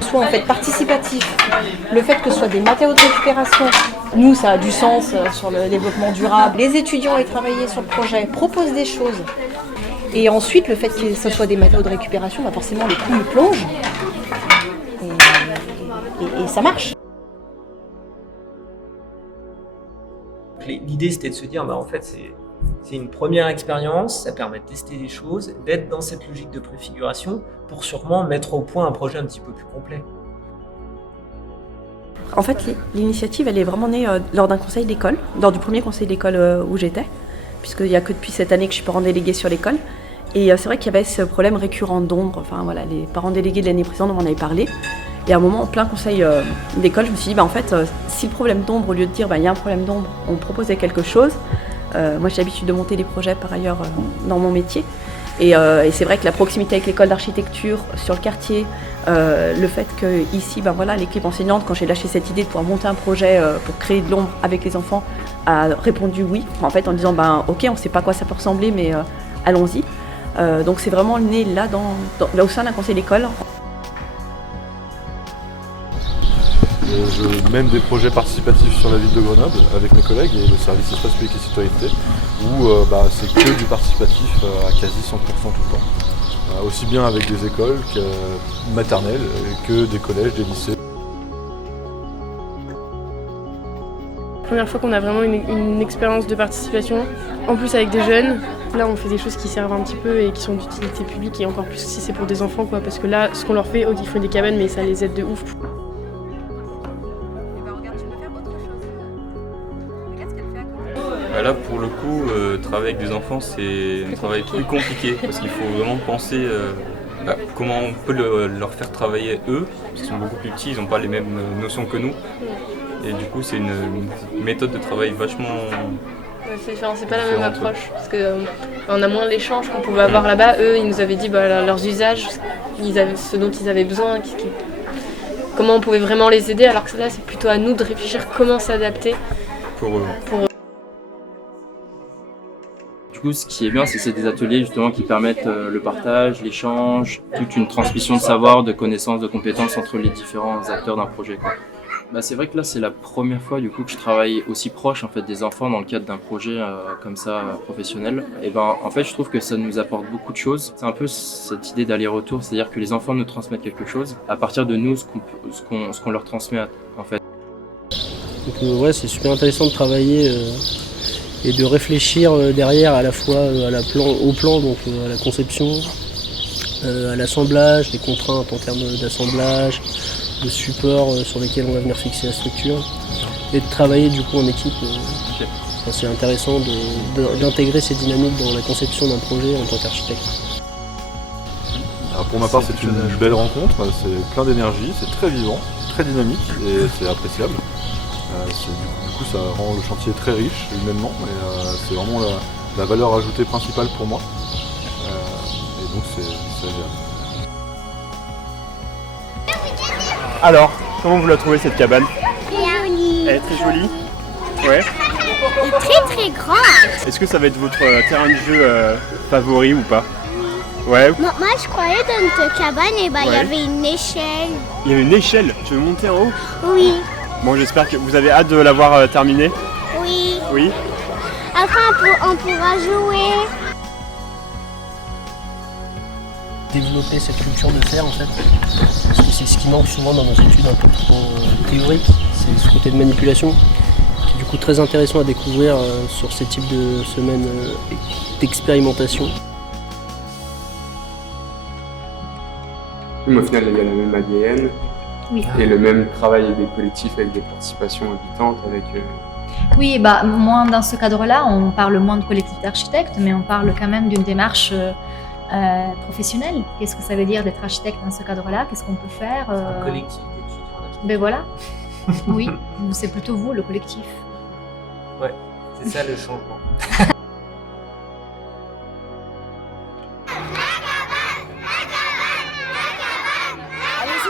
Soit en fait participatif, le fait que ce soit des matériaux de récupération, nous ça a du sens sur le développement durable. Les étudiants aient travaillé sur le projet, proposent des choses. Et ensuite le fait que ce soit des matériaux de récupération, bah forcément les coûts ils plongent. Et ça marche. L'idée c'était de se dire, bah, en fait c'est une première expérience, ça permet de tester des choses, d'être dans cette logique de préfiguration pour sûrement mettre au point un projet un petit peu plus complet. En fait, l'initiative, elle est vraiment née lors d'un conseil d'école, lors du premier conseil d'école où j'étais, puisqu'il n'y a que depuis cette année que je suis parent déléguée sur l'école. Et c'est vrai qu'il y avait ce problème récurrent d'ombre. Enfin voilà, les parents délégués de l'année précédente, on m'en avait parlé. Et à un moment, en plein conseil d'école, je me suis dit, en fait, si le problème d'ombre, au lieu de dire, il y a un problème d'ombre, on proposait quelque chose. Moi, j'ai l'habitude de monter des projets par ailleurs dans mon métier. Et c'est vrai que la proximité avec l'école d'architecture sur le quartier, le fait que ici, l'équipe enseignante, quand j'ai lâché cette idée de pouvoir monter un projet pour créer de l'ombre avec les enfants, a répondu oui. En fait, en disant ok, on ne sait pas à quoi ça peut ressembler, mais allons-y. Donc c'est vraiment né là, là au sein d'un conseil d'école. Je mène des projets participatifs sur la ville de Grenoble avec mes collègues et le service espace public et citoyenneté où c'est que du participatif à quasi 100% tout le temps. Aussi bien avec des écoles maternelles que des collèges, des lycées. Première fois qu'on a vraiment une expérience de participation, en plus avec des jeunes. Là on fait des choses qui servent un petit peu et qui sont d'utilité publique et encore plus si c'est pour des enfants quoi, parce que là ce qu'on leur fait, ils font des cabanes mais ça les aide de ouf. Là pour le coup, travailler avec des enfants c'est un travail plus compliqué parce qu'il faut vraiment penser comment on peut leur faire travailler eux, parce qu'ils sont beaucoup plus petits, ils n'ont pas les mêmes notions que nous. Et du coup c'est une méthode de travail vachement... C'est différent, c'est pas la même approche, parce qu'on a moins l'échange qu'on pouvait avoir là-bas. Eux, ils nous avaient dit leurs usages, ce dont ils avaient besoin, comment on pouvait vraiment les aider, alors que là c'est plutôt à nous de réfléchir comment s'adapter pour eux. Du coup, ce qui est bien, c'est que c'est des ateliers justement qui permettent le partage, l'échange, toute une transmission de savoir, de connaissances, de compétences entre les différents acteurs d'un projet, quoi. C'est vrai que là, c'est la première fois du coup que je travaille aussi proche en fait des enfants dans le cadre d'un projet comme ça professionnel. Et en fait, je trouve que ça nous apporte beaucoup de choses. C'est un peu cette idée d'aller-retour, c'est-à-dire que les enfants nous transmettent quelque chose à partir de nous, ce qu'on leur transmet en fait. Donc ouais, c'est super intéressant de travailler et de réfléchir derrière à la fois au plan, donc à la conception, à l'assemblage, les contraintes en termes d'assemblage, de support sur lesquels on va venir fixer la structure, et de travailler du coup en équipe. C'est intéressant d'intégrer ces dynamiques dans la conception d'un projet en tant qu'architecte. Alors pour ma part, c'est une belle rencontre, c'est plein d'énergie, c'est très vivant, très dynamique et c'est appréciable. Du coup ça rend le chantier très riche humainement et c'est vraiment la valeur ajoutée principale pour moi. Et donc c'est agréable. Alors, comment vous la trouvez cette cabane? Jolie. Elle est très jolie. Ouais. Et très très grande. Est-ce que ça va être votre terrain de jeu favori ou pas? Ouais. Moi je croyais dans notre cabane il y avait une échelle. Il y avait une échelle? Tu veux monter en haut? Oui. Bon, j'espère que vous avez hâte de l'avoir terminée. Oui. Oui. Après on pourra jouer. Développer cette culture de faire en fait, parce que c'est ce qui manque souvent dans nos études un peu trop théoriques, c'est ce côté de manipulation qui est du coup très intéressant à découvrir sur ces types de semaines d'expérimentation. Au final, il y a la même ADN oui. Et le même travail des collectifs avec des participations habitantes, avec... Oui, moins dans ce cadre-là, on parle moins de collectif d'architectes, mais on parle quand même d'une démarche professionnelle. Qu'est-ce que ça veut dire d'être architecte dans ce cadre-là? Qu'est-ce qu'on peut faire Un collectif d'étudiants. Ben voilà. Oui, c'est plutôt vous, le collectif. Ouais, c'est ça le changement. Allez-y,